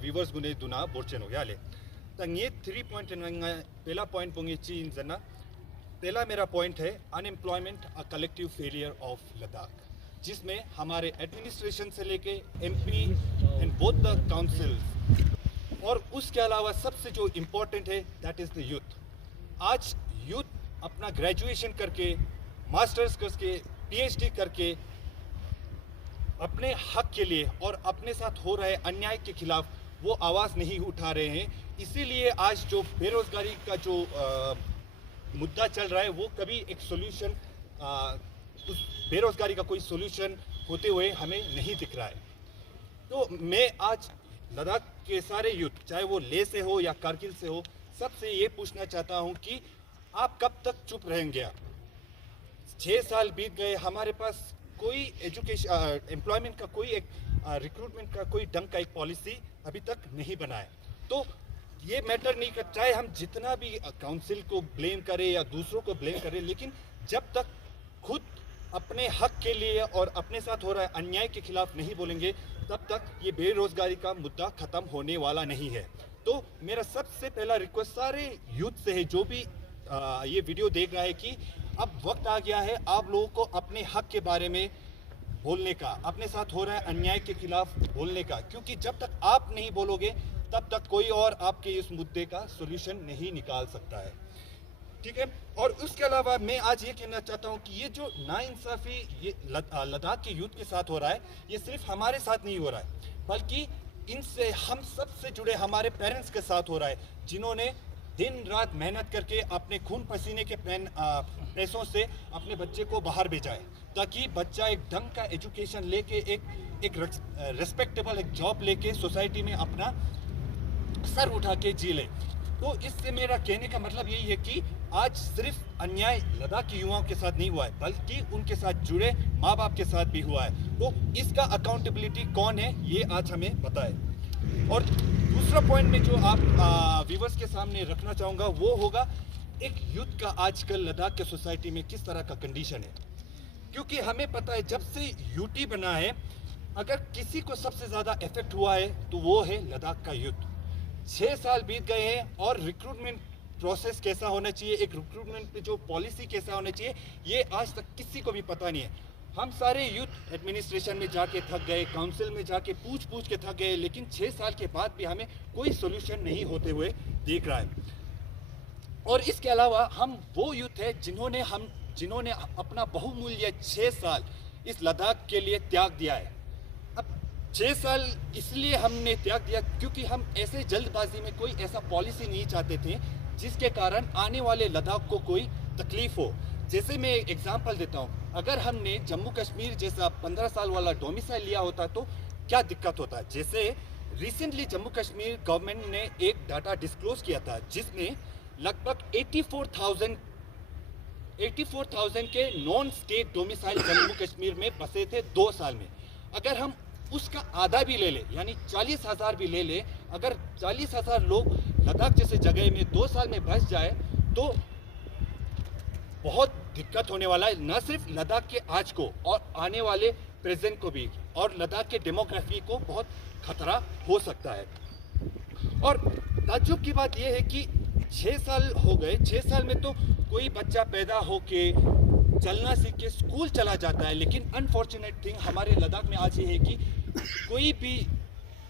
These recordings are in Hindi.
viewers gune duna borcheno yale tang ye 3 point nanga pehla point pongi chi inzana पहला मेरा पॉइंट है unemployment a collective failure of Ladakh, जिसमें हमारे एडमिनिस्ट्रेशन से लेके MP and both the councils और उसके अलावा सबसे जो इम्पोर्टेंट है दैट इज़ द यूथ। आज यूथ अपना ग्रेजुएशन करके मास्टर्स करके पीएचडी करके अपने हक के लिए और अपने साथ हो रहे अन्याय के खिलाफ वो आवाज़ नहीं उठा रहे हैं। इसीलिए आज जो बेरोज़गारी का जो मुद्दा चल रहा है वो कभी एक सोल्यूशन उस बेरोज़गारी का कोई सोल्यूशन होते हुए हमें नहीं दिख रहा है। तो मैं आज लद्दाख के सारे यूथ, चाहे वो लेह से हो या कारगिल से हो, सबसे ये पूछना चाहता हूँ कि आप कब तक चुप रहेंगे। 6 साल बीत गए, हमारे पास कोई एजुकेशन एम्प्लॉयमेंट का कोई एक रिक्रूटमेंट का कोई ढंग का एक पॉलिसी अभी तक नहीं बना है। तो ये मैटर नहीं कर, चाहे हम जितना भी काउंसिल को ब्लेम करें या दूसरों को ब्लेम करें, लेकिन जब तक खुद अपने हक के लिए और अपने साथ हो रहा है अन्याय के खिलाफ नहीं बोलेंगे, तब तक ये बेरोज़गारी का मुद्दा ख़त्म होने वाला नहीं है। तो मेरा सबसे पहला रिक्वेस्ट सारे यूथ से है, जो भी ये वीडियो देख रहा है, कि अब वक्त आ गया है आप लोगों को अपने हक के बारे में बोलने का, अपने साथ हो रहा है अन्याय के खिलाफ बोलने का, क्योंकि जब तक आप नहीं बोलोगे तब तक कोई और आपके इस मुद्दे का सॉल्यूशन नहीं निकाल सकता है। ठीक है। और उसके अलावा मैं आज ये कहना चाहता हूँ कि ये जो नाइंसाफ़ी ये लद्दाख के यूथ के साथ हो रहा है, ये सिर्फ हमारे साथ नहीं हो रहा है, बल्कि इनसे हम सब से जुड़े हमारे पेरेंट्स के साथ हो रहा है, जिन्होंने दिन रात मेहनत करके अपने खून पसीने के पैसों से अपने बच्चे को बाहर भेजा है, ताकि बच्चा एक ढंग का एजुकेशन लेके एक रेस्पेक्टेबल एक जॉब लेके सोसाइटी में अपना सर उठा के जी ले। तो इससे मेरा कहने का मतलब यही है कि आज सिर्फ अन्याय लद्दाख के युवाओं के साथ नहीं हुआ है, बल्कि उनके साथ जुड़े माँ बाप के साथ भी हुआ है। तो इसका अकाउंटेबिलिटी कौन है, ये आज हमें पता है। और दूसरा पॉइंट में जो आप व्यूवर्स के सामने रखना चाहूँगा वो होगा एक यूथ का आजकल लद्दाख के सोसाइटी में किस तरह का कंडीशन है। क्योंकि हमें पता है जब से यूटी बना है, अगर किसी को सबसे ज़्यादा इफेक्ट हुआ है तो वो है लद्दाख का यूथ। 6 साल बीत गए हैं और रिक्रूटमेंट प्रोसेस कैसा होना चाहिए, एक रिक्रूटमेंट पे जो पॉलिसी कैसा होना चाहिए, ये आज तक किसी को भी पता नहीं है। हम सारे यूथ एडमिनिस्ट्रेशन में जाके थक गए, काउंसिल में जाके पूछ के थक गए, लेकिन 6 साल के बाद भी हमें कोई सोल्यूशन नहीं होते हुए देख रहा है। और इसके अलावा हम वो यूथ है जिन्होंने अपना बहुमूल्य 6 साल इस लद्दाख के लिए त्याग दिया है। 6 साल इसलिए हमने त्याग दिया क्योंकि हम ऐसे जल्दबाजी में कोई ऐसा पॉलिसी नहीं चाहते थे जिसके कारण आने वाले लद्दाख को कोई तकलीफ हो। जैसे मैं एक एग्जांपल देता हूँ, अगर हमने जम्मू कश्मीर जैसा 15 साल वाला डोमिसाइल लिया होता तो क्या दिक्कत होता। जैसे रिसेंटली जम्मू कश्मीर गवर्नमेंट ने एक डाटा डिस्क्लोज किया था, जिसमें लगभग 84,000 के non state domicile Jammu Kashmir में बसे थे 2 साल में। अगर हम उसका आधा भी ले ले, यानी 40,000 भी ले ले, अगर 40,000 लोग लद्दाख जैसे जगह में 2 साल में बस जाए तो बहुत दिक्कत होने वाला है, न सिर्फ लद्दाख के आज को और आने वाले प्रेजेंट को भी, और लद्दाख के डेमोग्राफी को बहुत खतरा हो सकता है। और ताज्जुब की बात यह है कि 6 साल हो गए, 6 साल में तो कोई बच्चा पैदा होके चलना सीख के स्कूल चला जाता है, लेकिन अनफॉर्चुनेट थिंग हमारे लद्दाख में आज ये है कि कोई भी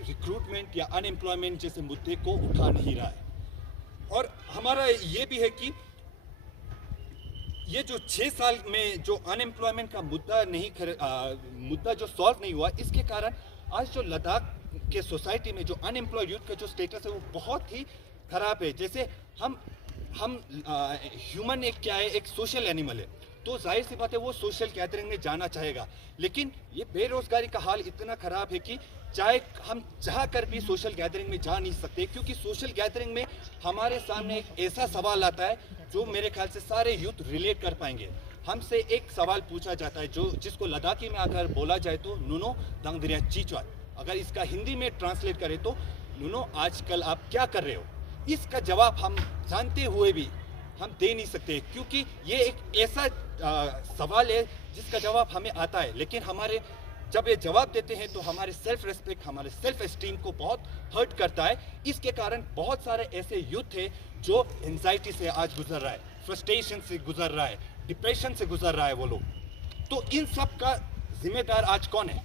रिक्रूटमेंट या अनएम्प्लॉयमेंट जैसे मुद्दे को उठा नहीं रहा है। और हमारा ये भी है कि ये जो 6 साल में जो अनएम्प्लॉयमेंट का मुद्दा जो सॉल्व नहीं हुआ, इसके कारण आज जो लद्दाख के सोसाइटी में जो अनएम्प्लॉयड यूथ का जो स्टेटस है वो बहुत ही खराब है। जैसे हम ह्यूमन एक क्या है, एक सोशल एनिमल है, तो जाहिर सी बात है वो सोशल गैदरिंग में जाना चाहेगा। लेकिन ये बेरोजगारी का हाल इतना ख़राब है कि चाहे हम चाह कर भी सोशल गैदरिंग में जा नहीं सकते, क्योंकि सोशल गैदरिंग में हमारे सामने एक ऐसा सवाल आता है जो मेरे ख्याल से सारे यूथ रिलेट कर पाएंगे। हमसे एक सवाल पूछा जाता है जो जिसको लद्दाखी में अगर बोला जाए तो नुनो दंगदरिया चीचवाल, अगर इसका हिंदी में ट्रांसलेट करें तो नुनो आजकल आप क्या कर रहे हो। इसका जवाब हम जानते हुए भी हम दे नहीं सकते, क्योंकि ये एक ऐसा सवाल है जिसका जवाब हमें आता है, लेकिन हमारे जब ये जवाब देते हैं तो हमारे सेल्फ रिस्पेक्ट, हमारे सेल्फ एस्टीम को बहुत हर्ट करता है। इसके कारण बहुत सारे ऐसे यूथ है जो एंजाइटी से आज गुजर रहा है, फ्रस्ट्रेशन से गुजर रहा है, डिप्रेशन से गुजर रहा है वो लोग। तो इन सब का जिम्मेदार आज कौन है?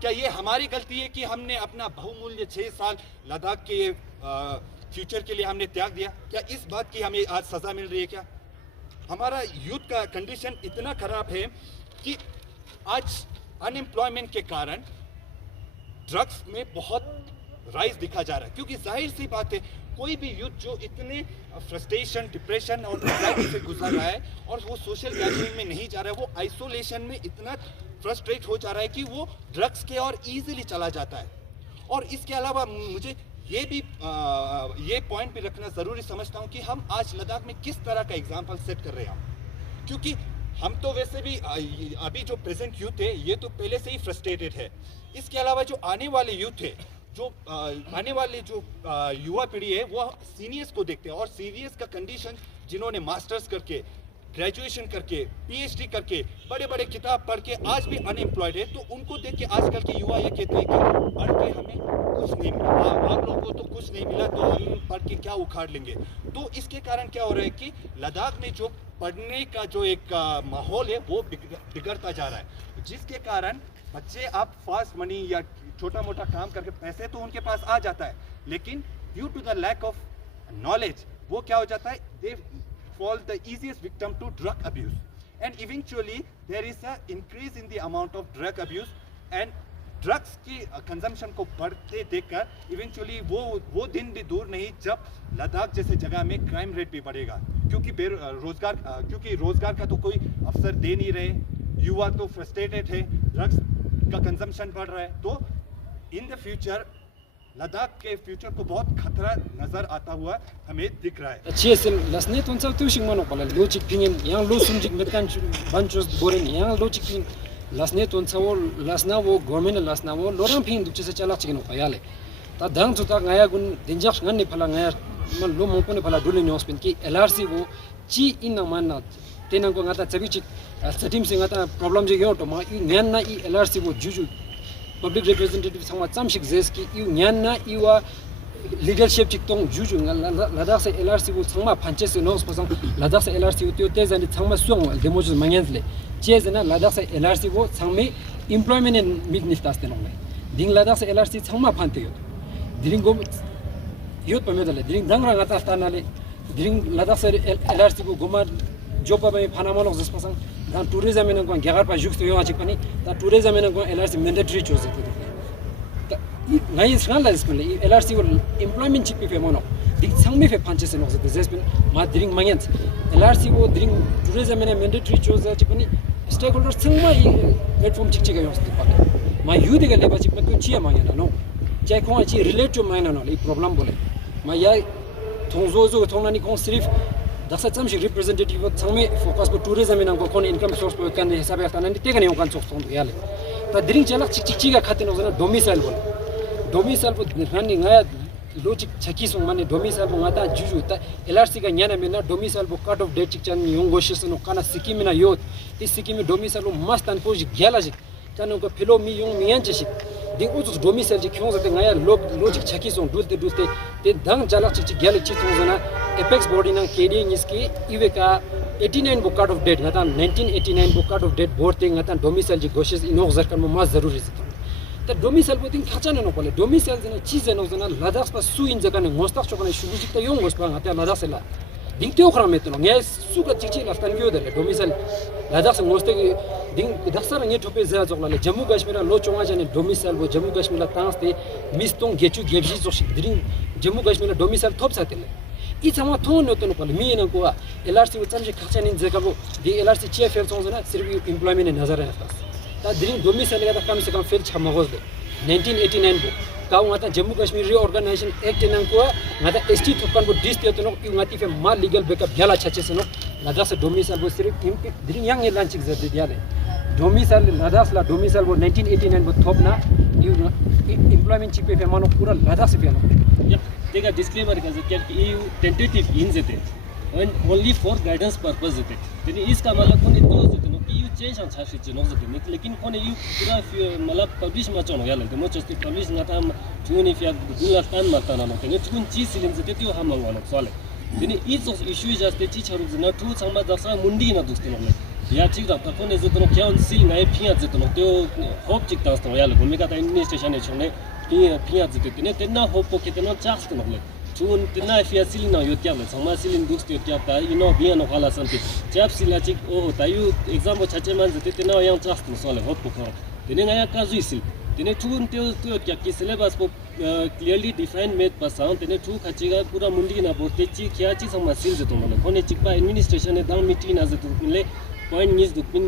क्या ये हमारी गलती है कि हमने अपना बहुमूल्य 6 साल लद्दाख के फ्यूचर के लिए हमने त्याग दिया? क्या इस बात की हमें आज सज़ा मिल रही है? क्या हमारा यूथ का कंडीशन इतना ख़राब है कि आज अनएम्प्लॉयमेंट के कारण ड्रग्स में बहुत राइज दिखा जा रहा है? क्योंकि जाहिर सी बात है, कोई भी यूथ जो इतने फ्रस्ट्रेशन, डिप्रेशन और एंजाइटी से गुजर रहा है और वो सोशल गैदरिंग में नहीं जा रहा है, वो आइसोलेशन में इतना फ्रस्ट्रेट हो जा रहा है कि वो ड्रग्स के और ईजिली चला जाता है। और इसके अलावा मुझे ये पॉइंट भी रखना ज़रूरी समझता हूँ कि हम आज लद्दाख में किस तरह का एग्जाम्पल सेट कर रहे हैं। क्योंकि हम तो वैसे भी अभी जो प्रेजेंट यूथ है ये तो पहले से ही फ्रस्ट्रेटेड है। इसके अलावा जो आने वाले यूथ है, जो आने वाले जो युवा पीढ़ी है, वो सीनियर्स को देखते हैं और सीनियर्स का कंडीशन जिन्होंने मास्टर्स करके, ग्रेजुएशन करके, पीएचडी करके, बड़े बड़े किताब पढ़ के आज भी अनएम्प्लॉयड है, तो उनको देख के आजकल के युवा ये कहते हैं कि पढ़ के हमें कुछ नहीं मिला, आप लोगों को तो कुछ नहीं मिला, तो हम पढ़ के क्या उखाड़ लेंगे। तो इसके कारण क्या हो रहा है कि लद्दाख में जो पढ़ने का जो एक माहौल है वो बिगड़ता जा रहा है, जिसके कारण बच्चे आप फास्ट मनी या छोटा मोटा काम करके पैसे तो उनके पास आ जाता है, लेकिन due to the lack of knowledge वो क्या हो जाता है, they fall the easiest victim to drug abuse, and eventually there is a increase in the amount of drug abuse, and drugs की कंजम्पशन को बढ़ते देखकर इवेंचुअली वो दिन भी दूर नहीं जब लद्दाख जैसे जगह में क्राइम रेट भी बढ़ेगा। क्योंकि रोजगार का तो कोई अवसर दे नहीं रहे, युवा तो फ्रस्ट्रेटेड है, ड्रग्स का कंजम्पशन बढ़ रहा है। तो इन द फ्यूचर लद्दाख के फ्यूचर को बहुत खतरा नजर आता हुआ हमें दिख रहा है। चेसन लसने तो सब तो शिंग मनो पला logic ping yang lo sunjik metkan banchos boren yang logic ping lasne ton sawo lasna wo government lasna wo lorang ping du chese chala chikin pa yale ta dang chuta ngaya gun dinjak ngan ni phala ngaya man lo mong ko ni phala dole nyos pin ki LRC wo chi inna manna tenang ko ngata chabi chik satim sing ngata problem je yo to ma i nyan na i LRC wo juju public representative sama chamshik zeski i nyan na iwa leadership chikton juju ladakh se LRC wo changma phanche se nos pasang ladakh se LRC wo te zani changma suang demos mangyensle chezena ladakh se LRC wo changme employment and mignif taste no ding ladakh se LRC changma phante yo ding go yot pamedale ding dangra ngata stanale ding ladakh se LRC wo goma job ba phanama no zes pasang dan tourism en ko gyagar pa juk to yo achik pani ta tourism en ko LRC mandatory chose ngai sran la spin LRC will employment chip pe mono dik sangme fe panche se no se zespin ma dring mangent LRC wo dring tourism en mandatory chose achik pani stakeholders sangma platform chik chik yo sti pa ma yu de le ba chik ma to chi ma ya no chai ko chi relate to ma na no le problem bole ma ya thongzo zo thongnani ko sirf daksa chamshik representative changme focus ko tourism en ko kon income source ko kan hisab ya tanani te kan yo kan chok song yale ta dring chalak chik chik ga khatin no domicile bole domicile ko running ngaya logic chaki song mane domicile ko ngata juju ta LRC ka nyana mena domicile ko cut of date chik chan yongo shesno kana sikimina yot is sikimi domicile must and poj gyala jik chano ko philo mi yong miyan chik ding uzu domicile ji kyong zate ngaya logic chaki song dulte te dang chalak chik gyala chik song zana apex body na KD niski iweka 89 book cut of date ngata 1989 book cut of date board te ngata domicile ji goshes inok zarkan mo mas zaruri sit ta domicile bo ting khachana no pole domicile jena chize no jena ladakh pa su in jaga ne ngostak chokane shubujik ta yong gospa ngata ladakh sela ding teo khram metno nge su ka chichi laftan gyo dele domicile ladakh ngostak ding daksar nge thope za jogla le jammu kashmir lo chonga jene domicile bo jammu kashmir la tans te mistong gechu gebji joshik ding jammu kashmir domicile thop satele i chama thon no to no pole mi na ko LRC wo chamje khachana in jaga bo di LRC chief fail song jena sirf employment ne nazar rakhta ta dring domicile ga kam se kam fail chama gos de 1989 bo ka ngata jammu kashmir reorganization act nan ko ngata ST thokan bo dis te to no ngati fe ma legal backup jala chache se no ladakh se domicile bo sirf dring yang lanchik zar de diale domicile ladakh la domicile bo 1989 bo thop na employment chip fe mano pura ladakh se piano take a disclaimer because it can EU tentative in zete and only for guidance purpose zete then is ka mala kon itno zete no EU change हम छाशी च नोज दे लेकिन कोने यू पूरा मतलब पब्लिश मा चनो याले दे मोचस ते पब्लिश ना ता चुनी फिया दुला तान माता ना ते चुन ची सिलिन जे त्यो हम वाला सोले दिने इज ऑफ इशू जस्ट ते ची छरु जना टु छमा दसा मुंडी ना दुस्ते नले या चिक दा कोने जे तनो क्याउन सिल नाइ फिया जे तनो त्यो होप चिक दास तो याले भूमिका ता एडमिनिस्ट्रेशन ने छने फिया जे ते ने तेना होप पोके तेना चास तो नले चुन तेना फिया सिल ना यो त्याले छमा सिलिन दुस्ते त्यो ता यु नो बिया नो हाला सन्ति च्याप सिला चिक ओ ता यु एग्जाम्पल छचे मान जे तेना yang चास तो सोले होप पोको दिने ngaya ka जुइसिल दिने चुन त्यो त्यो क्या कि सिलेबस को क्लियरली डिफाइन मेड पासाउन दिने ठु खचिगा पूरा मुंडी ना बोते ची क्या ची सम सिल जतो मन कोने चिकबा एडमिनिस्ट्रेशन ने दाम मिटी ना जतो ले पॉइंट निस दुपिन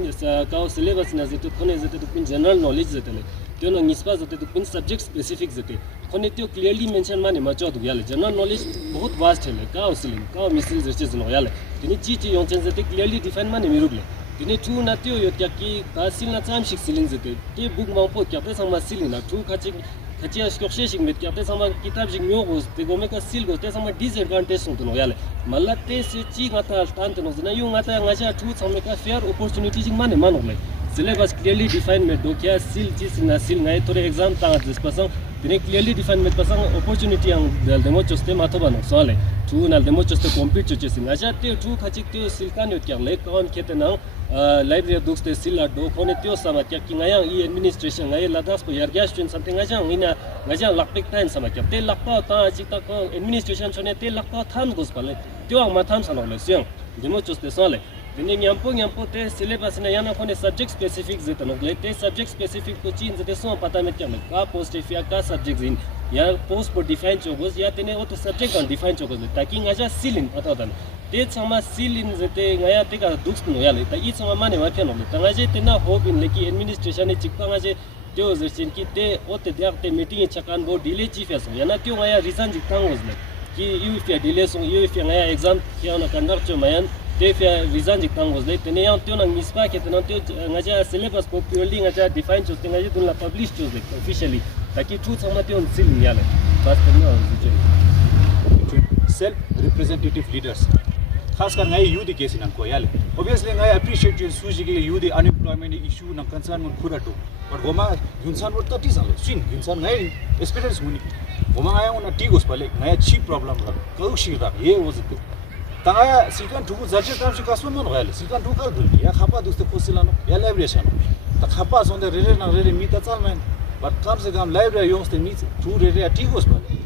का सिलेबस ना जतो कोने जतो दुपिन जनरल नॉलेज जतले त्यो न निस्पा जतो दुपिन सब्जेक्ट स्पेसिफिक जते कोने त्यो क्लियरली मेंशन माने मचो दु याले जनरल नॉलेज बहुत वास्ट है का सिलिंग का मिसल जचे जनो याले दिने ची ची योंचन जते क्लियरली डिफाइन माने मिरुगले दिने ठु ना त्यो यो क्या कि तासिल ना चाम शिक सिलिंग जते ते बुक मा पो क्या ते सम सिलिंग ना ठु खचि खचिया स्कोक्सेसिंग में क्या ते सम किताब जिंग न्यो गोस ते गोमे का सिल गोस ते सम डिसएडवांटेज सुन तो याले मल्ला ते से ची गाता तान तो न यो गाता ngaja ठु सम का फेयर अपॉर्चुनिटी जिंग माने मानोले सिलेबस क्लियरली डिफाइन में दो क्या सिल ची ना सिल ngai तोरे एग्जाम ता दिस पसंग दिने क्लियरली डिफाइन में पसंग अपॉर्चुनिटी ang दल देमो चोस्ते माथो बनो सोले ठु नाल देमो चोस्ते कम्पीट चोचे ngaja ते ठु खचि त्यो सिल का न्यो क्या ले कौन खेते ना लाइब्रेरी दुख ते सिला दो कोने त्यो सम क्या कि ngaya ई एडमिनिस्ट्रेशन ngaya लदास को यार गैस ट्रेन समथिंग ngaja lakpek टाइम सम क्या ते लकपा ता चिता को एडमिनिस्ट्रेशन छने ते लकपा थान गोस पले त्यो ang माथाम सनोले सियं देमो चोस्ते सोले दिने न्याम्पो ते सिलेबस ने याना कोने सब्जेक्ट स्पेसिफिक जे तनो ते सब्जेक्ट स्पेसिफिक को चीन जे सो पता में क्या का पोस्ट फिया का सब्जेक्ट इन या पोस्ट पर डिफाइन चोगोस या तेने ओ तो सब्जेक्ट अन डिफाइन चोगोस ताकि ngaja सिलिन पता दन ते समा सिलिन जते ngaya ते का दुख नो याले त ई समा माने वा फेनो त ngaje तेना होप इन लेकि एडमिनिस्ट्रेशन ने चिकपा ngaje त्यो जसिन कि ते ओते द्याते मीटिंग चकान बो डिले चीफ एस याना त्यो ngaya रिजन जितांग होजले कि यू फिया डिले सो यू फिया ngaya एग्जाम किया न कंडक्ट चो मायन ते फिया रिजन जितांग होजले तेने या त्यो न मिसपा के तेना त्यो ngaja सिलेबस को प्योरली ngaja डिफाइन चो ते ngaje दुला पब्लिश चो ऑफिशियली ताकि टू समा त्यो सिल याले बस तेना सेल्फ रिप्रेजेंटेटिव लीडर्स खासकर ngai youth केस इन को Yale obviously ngai appreciate you suji के youth unemployment issue न concern mun khura to but goma yunsan wo 30 साल sin yunsan ngai experience muni goma aya una tigos pale ngai chi problem ra kaushi ra ye was it tanga sikan thu zaje kam shi kasun no yaale sikan thu kal dul ya khapa duste fosilano ya library ta khapa sonde re na re mi ta chalmen but kam se kam library yongste mi thu re tigos pale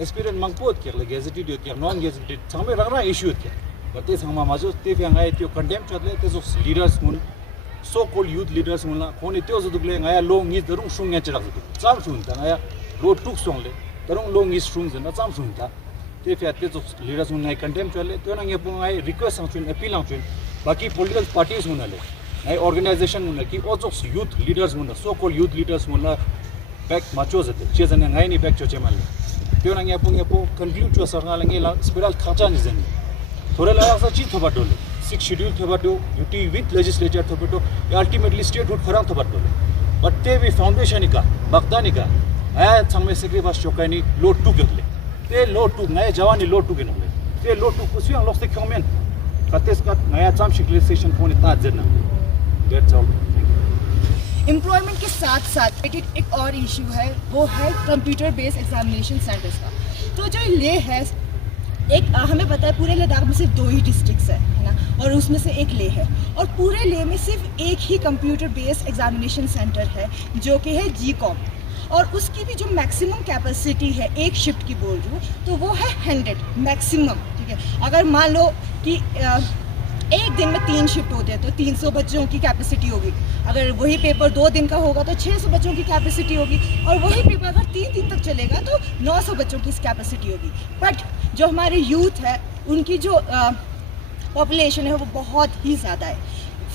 experience mangpot kerle gazetted yo ker non gazetted same ragra issue ke बते संगमा माजो ते फ्यांगाय त्यो कंडेम चले ते जो लीडर्स मुन सो कॉल्ड यूथ लीडर्स मुन कोने त्यो जो दुगले ngaya long is दरुंग सुंग nya चरा चाम सुन ता ngaya रो टुक सोंग ले दरुंग long is सुंग जना चाम सुन ता ते फ्या ते जो लीडर्स मुन कंडेम चले त्यो न nge ngaya रिक्वेस्ट संग अपील संग बाकी पॉलिटिकल पार्टीज मुन ले ngaya ऑर्गेनाइजेशन मुन कि ओ जो यूथ लीडर्स मुन सो कॉल्ड यूथ लीडर्स मुन बैक माचो जते चेजन ngaya नि बैक चोचे माले त्यो न nge पो कंक्लूड चो सरगा लंगे ला स्पिरल खाचा नि जनी थोड़े लाया सा चीज थोड़ा डोले 6 शेड्यूल थोड़ा डो यूटी विथ लेजिस्लेचर थोड़ा डो अल्टीमेटली स्टेटहुड खराब थोड़ा डोले बट ते भी फाउंडेशन का बगदानी का आया संग सेक्रेटरी बस चौकानी लोड टू गले ते लोड टू नए जवानी लोड टू गेनो ते लोड टू कुछ भी लोग से कमेंट कतेस का नया चाम शिक्लेसेशन फोन इतना जना दैट्स ऑल एम्प्लॉयमेंट के साथ साथ एक और इशू है वो है कंप्यूटर बेस्ड एग्जामिनेशन सेंटर्स का तो जो ले है एक हमें पता है पूरे लद्दाख में सिर्फ 2 ही डिस्ट्रिक्ट्स है ना और उसमें से एक ले है और पूरे ले में सिर्फ एक ही कंप्यूटर बेस्ड एग्जामिनेशन सेंटर है जो कि है GCOM और उसकी भी जो मैक्सिमम कैपेसिटी है एक शिफ्ट की बोल रही हूँ तो वो है 100 मैक्सिमम ठीक है अगर मान लो कि एक दिन में 3 शिफ्ट होते हैं तो 300 बच्चों की कैपेसिटी होगी अगर वही पेपर 2 दिन का होगा तो 600 बच्चों की कैपेसिटी होगी और वही पेपर अगर 3 दिन तक चलेगा तो 900 बच्चों की कैपेसिटी होगी बट जो हमारे यूथ है उनकी जो पॉपुलेशन है वो बहुत ही ज़्यादा है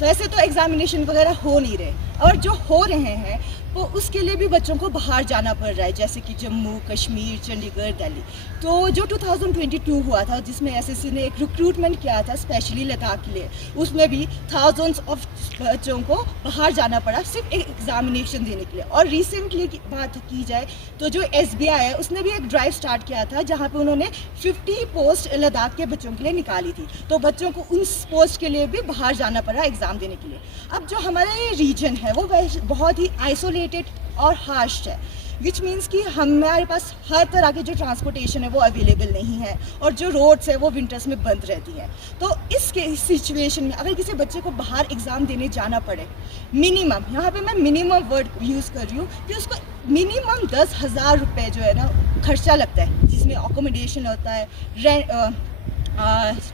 वैसे तो एग्जामिनेशन वगैरह हो नहीं रहे और जो हो रहे हैं वो उसके लिए भी बच्चों को बाहर जाना पड़ रहा है, जैसे कि जम्मू कश्मीर, चंडीगढ़, दिल्ली। तो जो 2022 हुआ था जिसमें एसएससी ने एक रिक्रूटमेंट किया था स्पेशली लद्दाख के लिए, उसमें भी थाउजेंड्स ऑफ बच्चों को बाहर जाना पड़ा सिर्फ एक एग्जामिनेशन देने के लिए। और रिसेंटली की बात की जाए तो जो SBI है उसने भी एक ड्राइव स्टार्ट किया था जहाँ पे उन्होंने 50 पोस्ट लद्दाख के बच्चों के लिए निकाली थी। तो बच्चों को उन पोस्ट के लिए भी बाहर जाना पड़ा एग्ज़ाम देने के लिए। अब जो हमारा ये रीजन है वो बहुत ही आइसोलेटेड और हार्श है, विच मीन्स कि हमारे पास हर तरह की जो ट्रांसपोर्टेशन है वो अवेलेबल नहीं है और जो रोड्स है वो विंटर्स में बंद रहती हैं। तो इस सिचुएशन में अगर किसी बच्चे को बाहर एग्ज़ाम देने जाना पड़े, मिनिमम, यहाँ पे मैं मिनिमम वर्ड यूज़ कर रही हूँ कि उसको मिनिमम 10,000 रुपये जो है ना खर्चा लगता है, जिसमें अकोमोडेशन होता है, रेंट,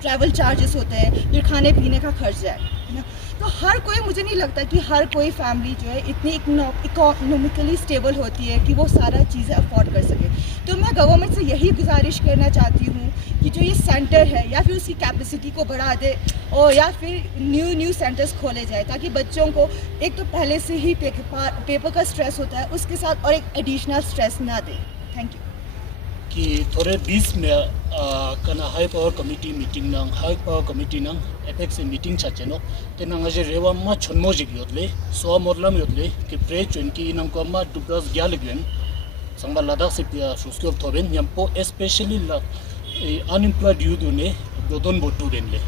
ट्रैवल चार्जेस होते हैं, फिर खाने पीने का खर्चा है ना। तो हर कोई, मुझे नहीं लगता कि हर कोई फैमिली जो है इतनी इकोनॉमिकली स्टेबल होती है कि वो सारा चीज़ें अफोर्ड कर सके। तो मैं गवर्नमेंट से यही गुजारिश करना चाहती हूँ कि जो ये सेंटर है या फिर उसकी कैपेसिटी को बढ़ा दे और या फिर न्यू सेंटर्स खोले जाए, ताकि बच्चों को एक तो पहले से ही पेपर का स्ट्रेस होता है उसके साथ और एक एडिशनल स्ट्रेस ना दे। Thank you. कि थोड़े बीच में कना हाई पावर कमिटी मीटिंग नंग हाई पावर कमिटी नंग एपेक्स मीटिंग चाचे नो ते नंग अजे रेवा मा छनमो जिग योतले सो मोरलम योतले कि प्रे चुन की नंग को मा दुब्रस ग्यालगन संबा लद्दाख से पिया सुस्क्योप थोबेन यम्पो स्पेशली अनएम्प्लॉयड यूथ ने दोदन बोटू देनले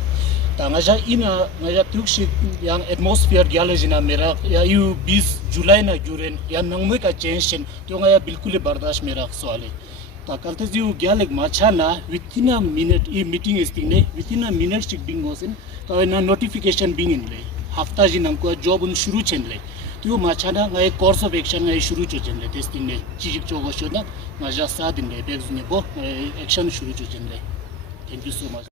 तांगाजा इन ngaja tukshi yang atmosphere gyalejina mera या यू 20 जुलाई ना जुरेन या नंगमे का चेंज तो ngaya बिल्कुल बर्दाश्त मेरा सवाल है ताकलते जो ग्यालेग माछा ना विथिन अ मिनट ई मीटिंग इस्टिंग ने विथिन अ मिनट स्टिक बिंग होसन तो ना नोटिफिकेशन बिंग इन ले हफ्ता जी नंग को जॉब उन शुरू चेन ले तो माछा ना ngaya course of action ngaya शुरू चेन ले टेस्टिंग ने चीज जो गोशो ना ngaja सा दिन ले बेग ने बो एक्शन शुरू चेन ले। Thank you so much.